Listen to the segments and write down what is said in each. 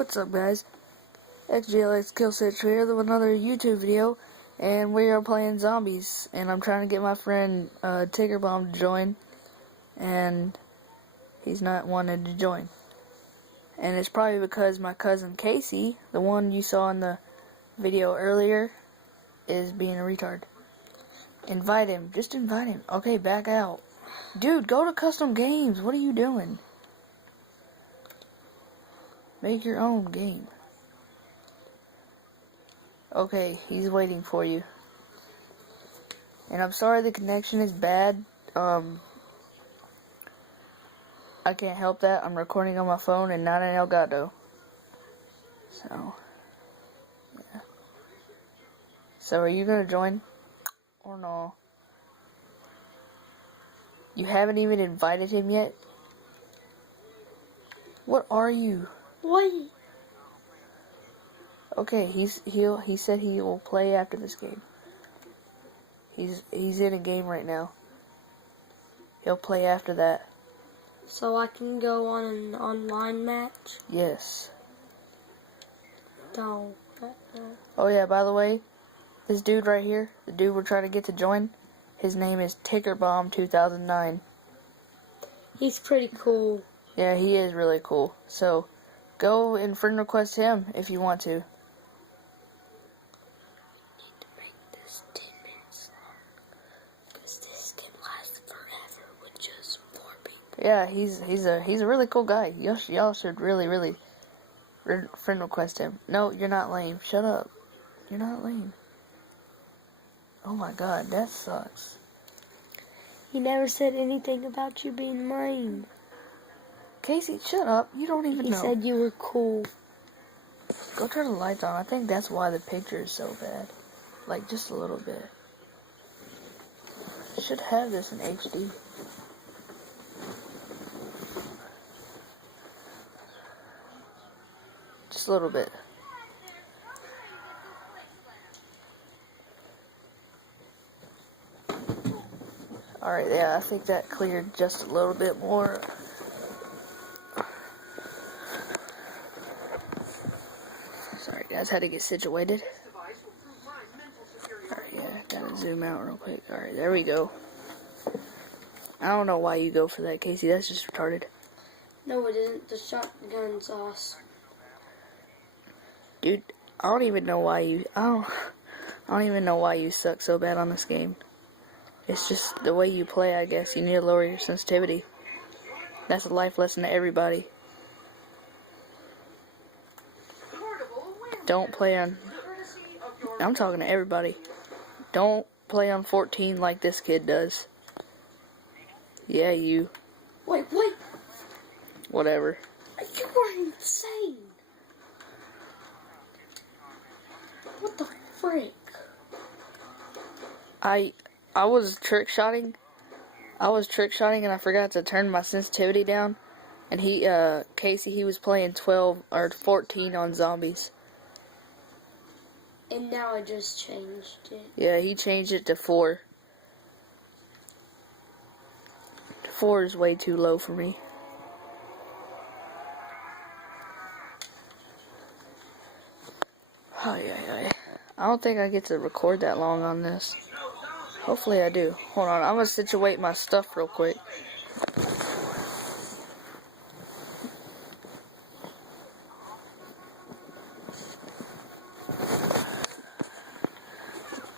What's up, guys? xGLx Killswitch here with another YouTube video, and we are playing zombies, and I'm trying to get my friend Tiggerbomb to join, and he's not wanting to join. And it's probably because my cousin Casey, the one you saw in the video earlier, is being a retard. Invite him. Just invite him. Okay, back out. Dude, go to custom games. What are you doing? Make your own game. Okay, he's waiting for you. And I'm sorry the connection is bad. I can't help that. I'm recording on my phone and not in Elgato. So, yeah. So, are you gonna join? Or no? You haven't even invited him yet? What are you? What? Okay, he said he will play after this game. He's in a game right now. He'll play after that. So I can go on an online match? Yes. No. Oh yeah, by the way, this dude right here, the dude we're trying to get to join, his name is Tiggerbomb 2009. He's pretty cool. Yeah, he is really cool. So, go and friend request him if you want to. Yeah, he's a really cool guy. Y'all should really friend request him. No, you're not lame. Shut up. You're not lame. Oh my god, that sucks. He never said anything about you being lame. Casey, shut up. You don't even know. He said you were cool. Go turn the lights on. I think that's why the picture is so bad. Like, just a little bit. Should have this in HD. Just a little bit. Alright, yeah, I think that cleared just a little bit more. Sorry guys, had to get situated. Alright, yeah, gotta zoom out real quick. Alright, there we go. I don't know why you go for that, Casey. That's just retarded. No, it isn't. The shotgun's awesome. Dude, I don't even know why you suck so bad on this game. It's just the way you play, I guess. You need to lower your sensitivity. That's a life lesson to everybody. Don't play on... I'm talking to everybody. Don't play on 14 like this kid does. Yeah, you. Wait. Whatever. You are insane. What the frick? I was trick-shotting. And I forgot to turn my sensitivity down. And Casey, he was playing 12 or 14 on zombies. And now I just changed it. Yeah, he changed it to 4. 4 is way too low for me. I don't think I get to record that long on this. Hopefully I do. Hold on, I'm gonna situate my stuff real quick.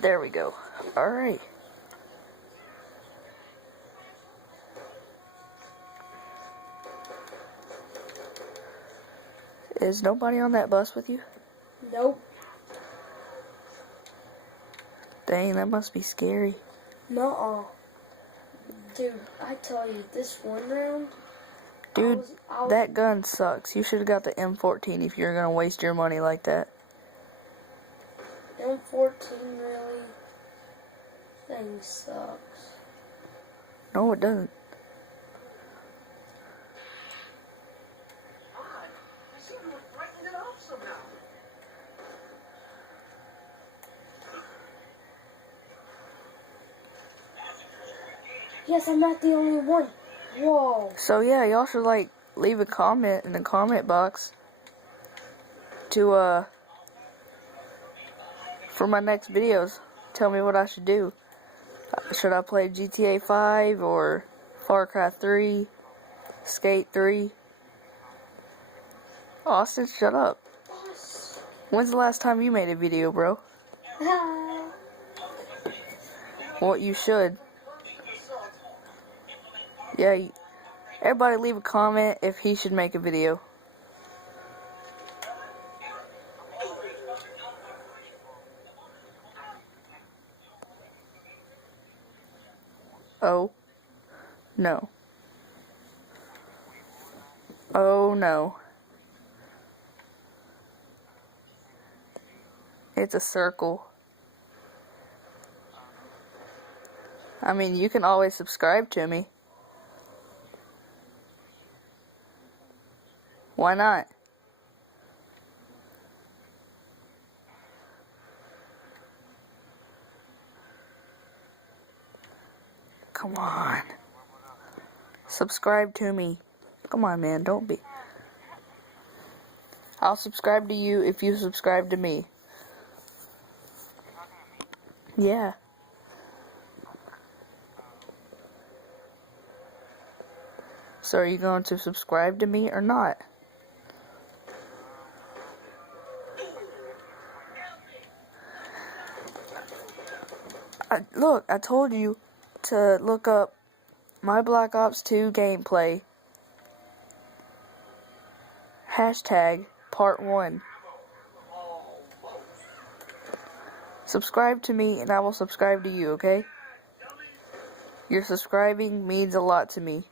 There we go. Alright. Is nobody on that bus with you? Nope. Dang, that must be scary. Nuh-uh. Dude, I tell you, this one round... Dude, that gun sucks. You should have got the M14 if you're gonna waste your money like that. M14 really? Thing sucks. No, it doesn't. Yes, I'm not the only one. Whoa. So yeah, y'all should like leave a comment in the comment box to for my next videos. Tell me what I should do. Should I play GTA 5 or Far Cry 3, Skate 3? Austin, shut up. When's the last time you made a video, bro? Well, you should. Yeah, everybody leave a comment if he should make a video. Oh, no. Oh, no. It's a circle. I mean, you can always subscribe to me. Why not? Come on. Subscribe to me. Come on, man, don't be. I'll subscribe to you if you subscribe to me. Yeah. So are you going to subscribe to me or not? Look, I told you to look up my Black Ops 2 gameplay. Hashtag part 1. Subscribe to me and I will subscribe to you, okay? Your subscribing means a lot to me.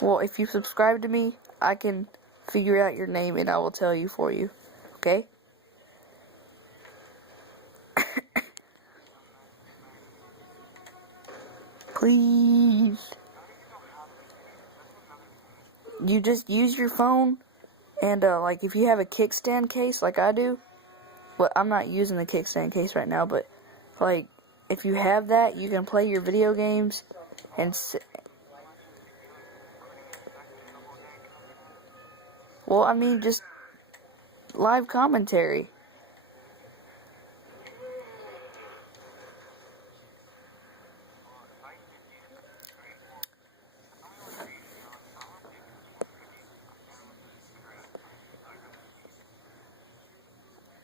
Well, if you subscribe to me, I can figure out your name and I will tell you for you, okay? Please. You just use your phone and like if you have a kickstand case like I do, well, I'm not using the kickstand case right now, but like if you have that, you can play your video games and well, I mean just live commentary.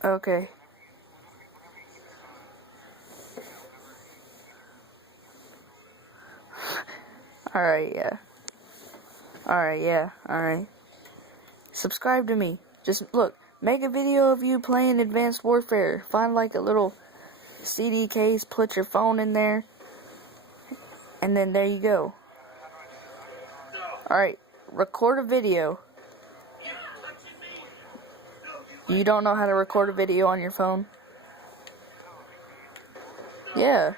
Okay. Alright, yeah. Alright, yeah. Alright. Subscribe to me. Just, look, make a video of you playing Advanced Warfare. Find, like, a little CD case, put your phone in there, and then there you go. Alright, record a video. You don't know how to record a video on your phone? Yeah.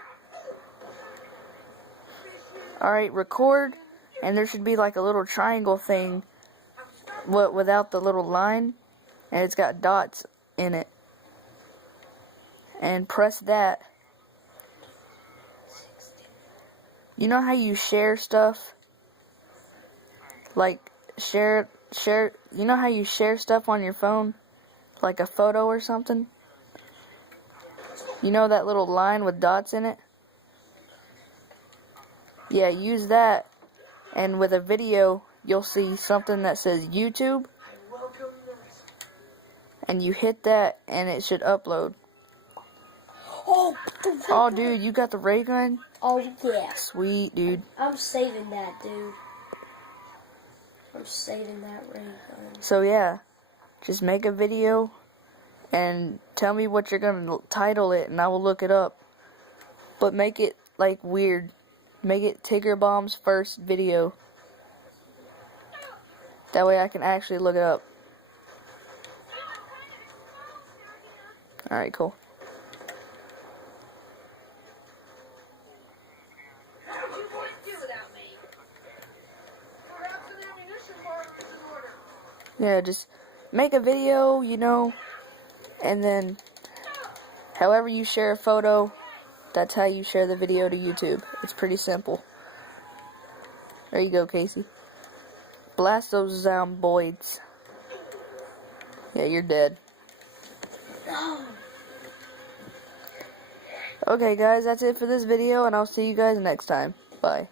Alright, record, and there should be like a little triangle thing without the little line, and it's got dots in it. And press that. You know how you share stuff? Like, share, you know how you share stuff on your phone? Like a photo or something? You know that little line with dots in it? Yeah, use that, and with a video, you'll see something that says YouTube, and you hit that, and it should upload. Oh, dude, you got the ray gun? Oh, yeah. Sweet, dude. I'm saving that, dude. I'm saving that ray gun. So, yeah, just make a video, and tell me what you're gonna title it, and I will look it up. But make it, like, weird. Make it Tigger Bomb's first video. That way I can actually look it up. Alright, cool. Yeah, just make a video, you know, and then however you share a photo, That's how you share the video to YouTube. It's pretty simple. There you go, Casey. Blast those zomboids. Yeah, you're dead. No. Okay, guys, that's it for this video, and I'll see you guys next time. Bye.